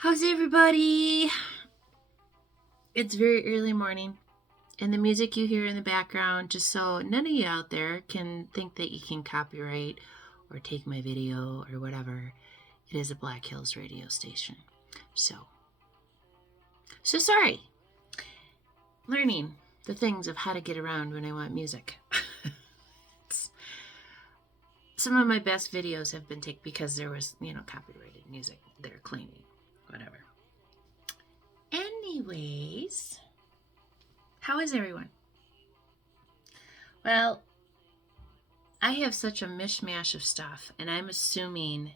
How's everybody? It's very early morning, and the music you hear in the background, just so none of you out there can think that you can copyright or take my video or whatever, it is a Black Hills radio station. So sorry. Learning the things of how to get around when I want music. Some of my best videos have been taken because there was, copyrighted music they're claiming, whatever. Anyways, how is everyone? Well, I have such a mishmash of stuff, and I'm assuming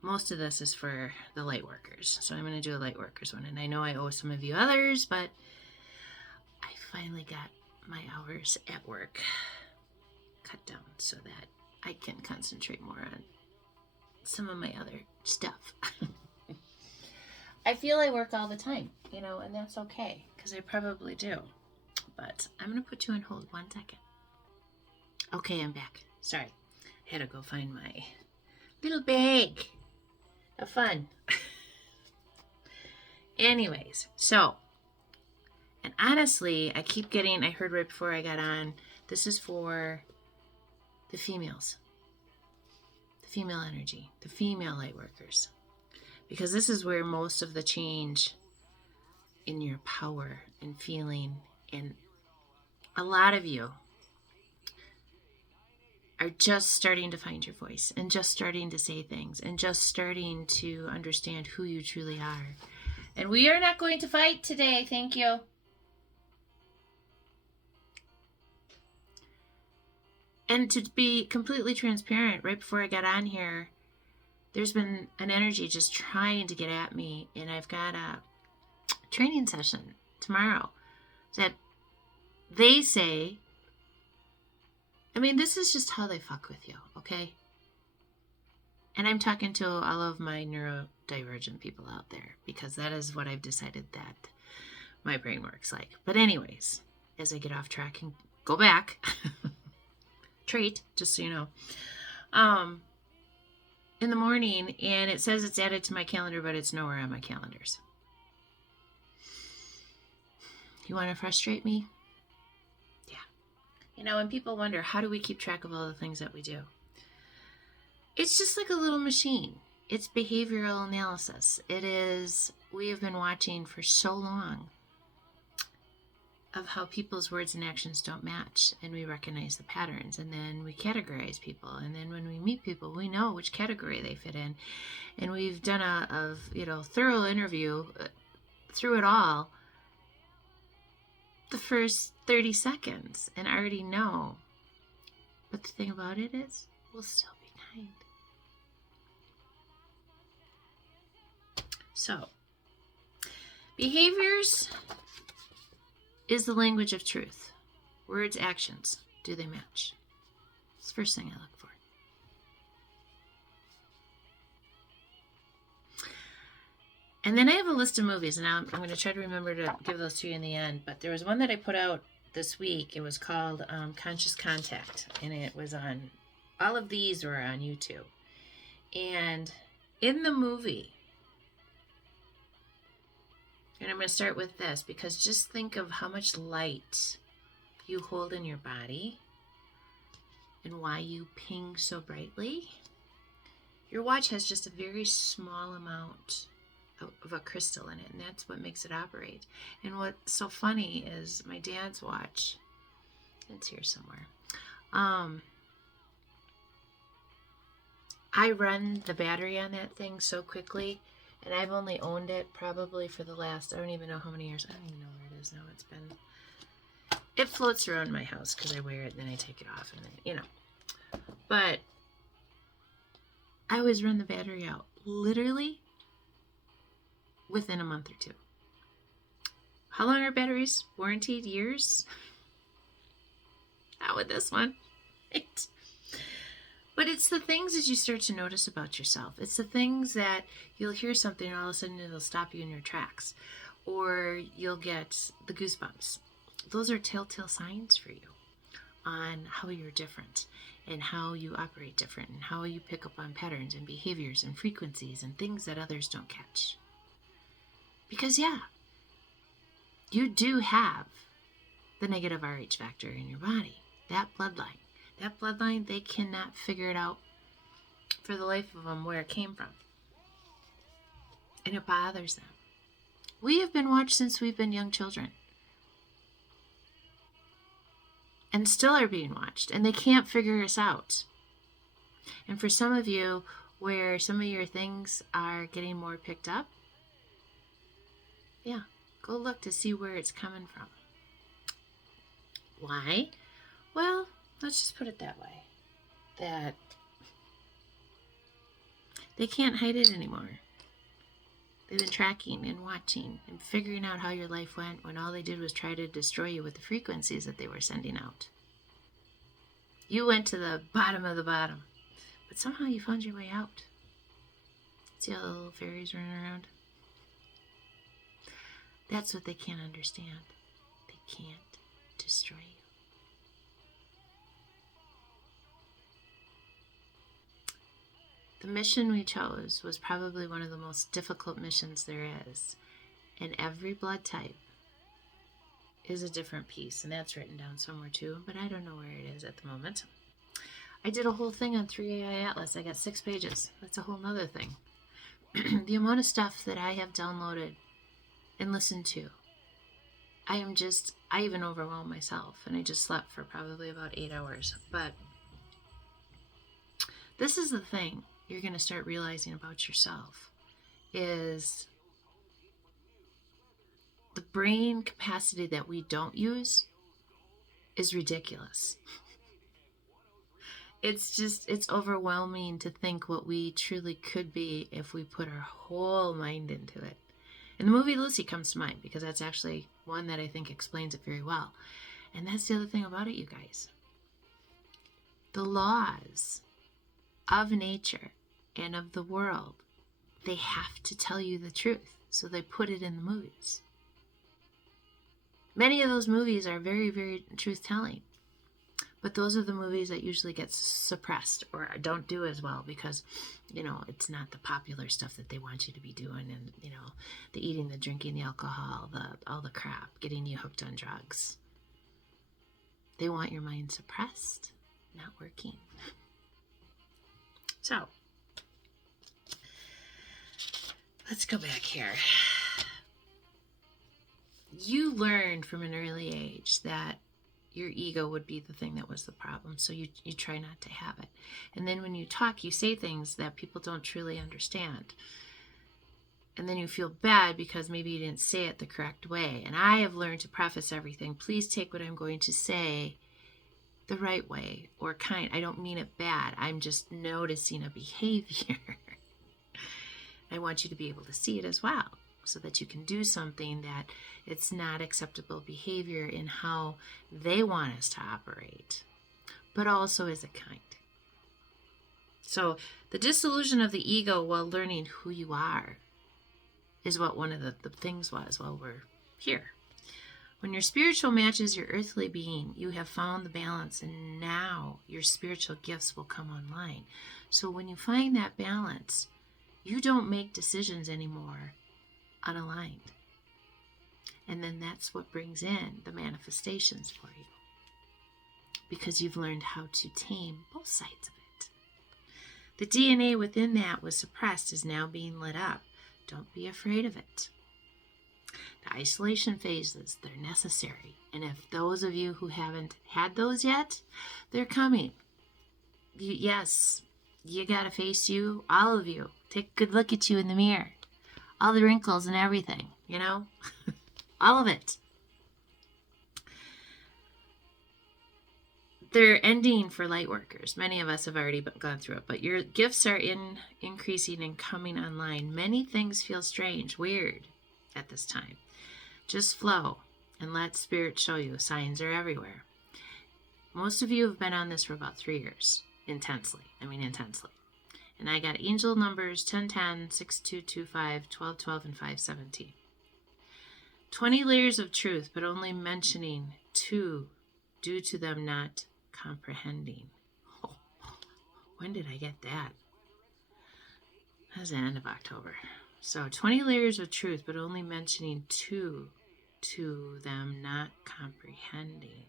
most of this is for the Lightworkers. So I'm going to do a Lightworkers one, and I know I owe some of you others, but I finally got my hours at work cut down so that I can concentrate more on some of my other stuff. I feel I work all the time, and that's okay, because I probably do. But I'm going to put you on hold 1 second. Okay, I'm back. Sorry. I had to go find my little bag of fun. Anyways, so, and honestly, I heard right before I got on, this is for the females. The female energy. The female light workers. Because this is where most of the change in your power and feeling, and a lot of you are just starting to find your voice and just starting to say things and just starting to understand who you truly are. And we are not going to fight today, thank you. And to be completely transparent, right before I got on here, there's been an energy just trying to get at me, and I've got a training session tomorrow that they say, this is just how they fuck with you, okay? And I'm talking to all of my neurodivergent people out there, because that is what I've decided that my brain works like. But anyways, as I get off track and go back, trait, just so you know, in the morning, and it says it's added to my calendar, but it's nowhere on my calendars. You want to frustrate me? Yeah. When people wonder, how do we keep track of all the things that we do? It's just like a little machine. It's behavioral analysis. We have been watching for so long of how people's words and actions don't match, and we recognize the patterns, and then we categorize people, and then when we meet people, we know which category they fit in, and we've done a thorough interview through it all the first 30 seconds and already know. But the thing about it is, we'll still be kind. So, behaviors is the language of truth. Words, actions, do they match? It's the first thing I look for. And then I have a list of movies, and I'm going to try to remember to give those to you in the end. But there was one that I put out this week. It was called Conscious Contact, and it was on, all of these were on YouTube. And in the movie, and I'm going to start with this, because just think of how much light you hold in your body and why you ping so brightly. Your watch has just a very small amount of a crystal in it, and that's what makes it operate. And what's so funny is my dad's watch, it's here somewhere, I run the battery on that thing so quickly, and I've only owned it probably for the last, I don't even know how many years. I don't even know where it is now. It floats around my house because I wear it and then I take it off, and then, But I always run the battery out literally within a month or two. How long are batteries warranted? Years? Not with this one. Right? But it's the things that you start to notice about yourself. It's the things that you'll hear something and all of a sudden it'll stop you in your tracks. Or you'll get the goosebumps. Those are telltale signs for you. on how you're different and how you operate different and how you pick up on patterns and behaviors and frequencies and things that others don't catch. Because, yeah, you do have the negative RH factor in your body, that bloodline. That bloodline, they cannot figure it out for the life of them where it came from. And it bothers them. We have been watched since we've been young children. And still are being watched. And they can't figure us out. And for some of you, where some of your things are getting more picked up, yeah, go look to see where it's coming from. Why? Well, let's just put it that way. That they can't hide it anymore. They've been tracking and watching and figuring out how your life went when all they did was try to destroy you with the frequencies that they were sending out. You went to the bottom of the bottom, but somehow you found your way out. See all the little fairies running around? That's what they can't understand. They can't destroy you. The mission we chose was probably one of the most difficult missions there is. And every blood type is a different piece. And that's written down somewhere too, but I don't know where it is at the moment. I did a whole thing on 3AI Atlas. I got 6 pages. That's a whole nother thing. The amount of stuff that I have downloaded and listened to. I even overwhelmed myself. And I just slept for probably about 8 hours. But this is the thing you're going to start realizing about yourself is the brain capacity that we don't use is ridiculous. It's overwhelming to think what we truly could be if we put our whole mind into it. And the movie Lucy comes to mind because that's actually one that I think explains it very well. And that's the other thing about it, you guys. The laws of nature and of the world, they have to tell you the truth. So they put it in the movies. Many of those movies are very, very truth-telling. But those are the movies that usually get suppressed or don't do as well because, it's not the popular stuff that they want you to be doing. And, the eating, the drinking, the alcohol, all the crap, getting you hooked on drugs. They want your mind suppressed, not working. So, let's go back here. You learned from an early age that your ego would be the thing that was the problem, so you try not to have it. And then when you talk, you say things that people don't truly understand. And then you feel bad because maybe you didn't say it the correct way. And I have learned to preface everything. Please take what I'm going to say the right way or kind. I don't mean it bad. I'm just noticing a behavior. I want you to be able to see it as well so that you can do something that it's not acceptable behavior in how they want us to operate, but also is a kind. So the dissolution of the ego while learning who you are is what one of the things was while we're here. When your spiritual matches your earthly being, you have found the balance, and now your spiritual gifts will come online. So when you find that balance, you don't make decisions anymore unaligned. And then that's what brings in the manifestations for you. Because you've learned how to tame both sides of it. The DNA within that was suppressed is now being lit up. Don't be afraid of it. The isolation phases, they're necessary. And if those of you who haven't had those yet, they're coming. Yes, you gotta face you, all of you. Take a good look at you in the mirror. All the wrinkles and everything, all of it. They're ending for Lightworkers. Many of us have already gone through it, but your gifts are increasing and coming online. Many things feel strange, weird at this time. Just flow and let Spirit show you. Signs are everywhere. Most of you have been on this for about 3 years, intensely. And I got angel numbers 1010, 6225, 1212, and 517. 20 layers of truth, but only mentioning 2 due to them not comprehending. Oh, when did I get that? That was the end of October. So 20 layers of truth, but only mentioning 2 to them, not comprehending.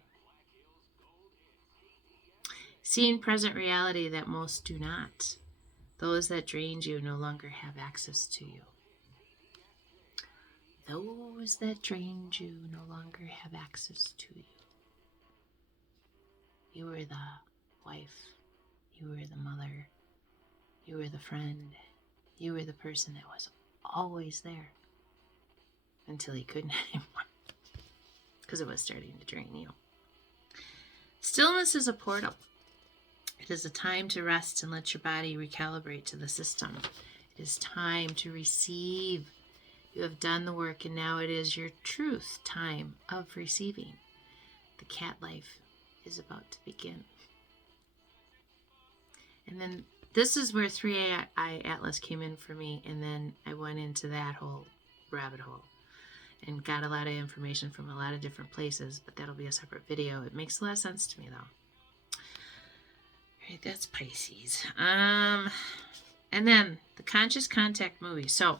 Seeing present reality that most do not. Those that drained you no longer have access to you. Those that drained you no longer have access to you. You were the wife. You were the mother. You were the friend. You were the person that was always there until you couldn't anymore because it was starting to drain you. Stillness is a portal. It is a time to rest and let your body recalibrate to the system. It is time to receive. You have done the work, and now it is your truth time of receiving. The cat life is about to begin. And then this is where 3AI Atlas came in for me, and then I went into that whole rabbit hole and got a lot of information from a lot of different places, but that'll be a separate video. It makes a lot of sense to me, though. All right, that's Pisces. And then the Conscious Contact movie. So,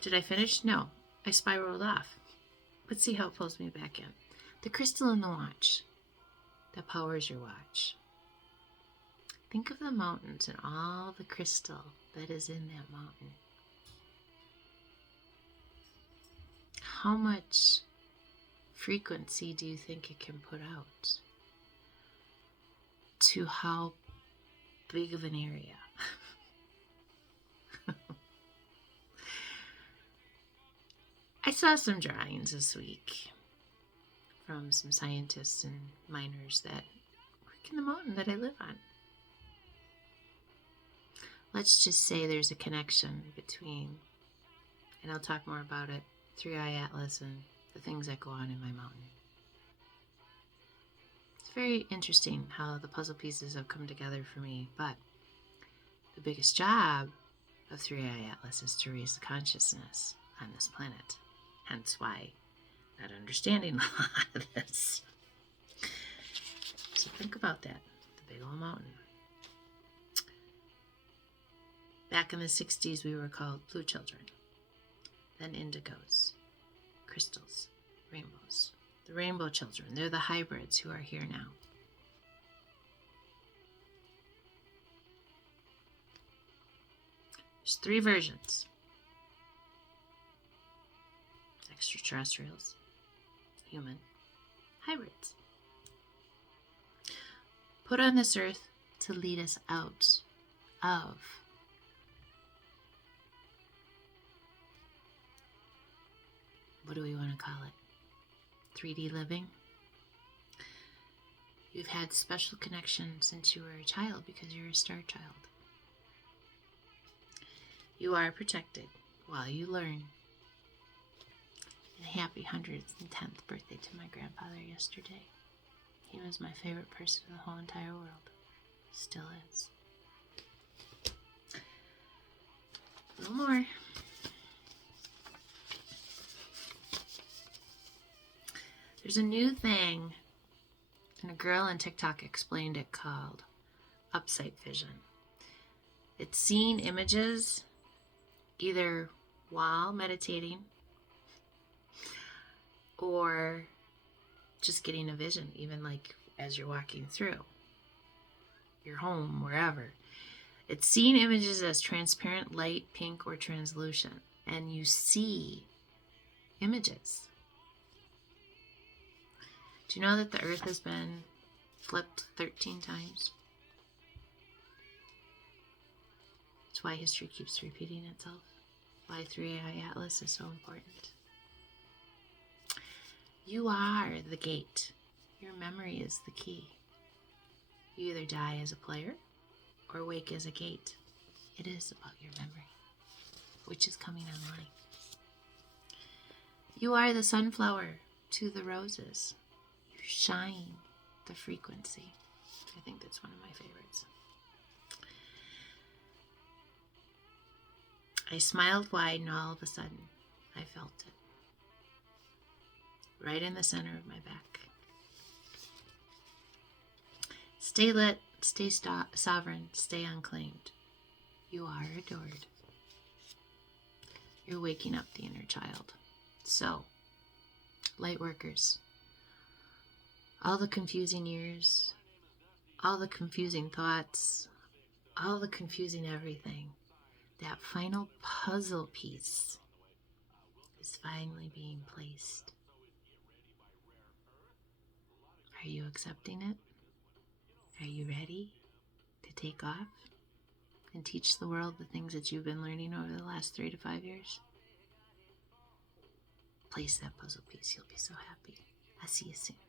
did I finish? No. I spiraled off. Let's see how it pulls me back in. The crystal in the watch that powers your watch. Think of the mountains and all the crystal that is in that mountain. How much frequency do you think it can put out? To how big of an area? I saw some drawings this week from some scientists and miners that work in the mountain that I live on. Let's just say there's a connection between, and I'll talk more about it, 3I Atlas and the things that go on in my mountain. It's very interesting how the puzzle pieces have come together for me, but the biggest job of 3I Atlas is to raise the consciousness on this planet. Hence why not understanding a lot of this. So think about that, the big old mountain. Back in the 60s, we were called blue children, then indigos, crystals, rainbows. The rainbow children, they're the hybrids who are here now. There's 3 versions. Extraterrestrials, human, hybrids. Put on this earth to lead us out of what do we want to call it? 3D living. You've had special connection since you were a child because you're a star child. You are protected while you learn. And happy 110th birthday to my grandfather yesterday. He was my favorite person in the whole entire world. Still is. A little more. There's a new thing, and a girl on TikTok explained it, called upsight vision. It's seeing images either while meditating or just getting a vision, even like as you're walking through your home, wherever. It's seeing images as transparent, light, pink, or translucent, and you see images. Do you know that the earth has been flipped 13 times? That's why history keeps repeating itself. Why 3AI Atlas is so important. You are the gate. Your memory is the key. You either die as a player or wake as a gate. It is about your memory, which is coming online. You are the sunflower to the roses. You shine the frequency. I think that's one of my favorites. I smiled wide, and all of a sudden, I felt it. Right in the center of my back. Stay lit, stay sovereign, stay unclaimed. You are adored. You're waking up the inner child. So, Lightworkers, all the confusing years, all the confusing thoughts, all the confusing everything, that final puzzle piece is finally being placed. Are you accepting it? Are you ready to take off and teach the world the things that you've been learning over the last 3 to 5 years? Place that puzzle piece. You'll be so happy. I'll see you soon.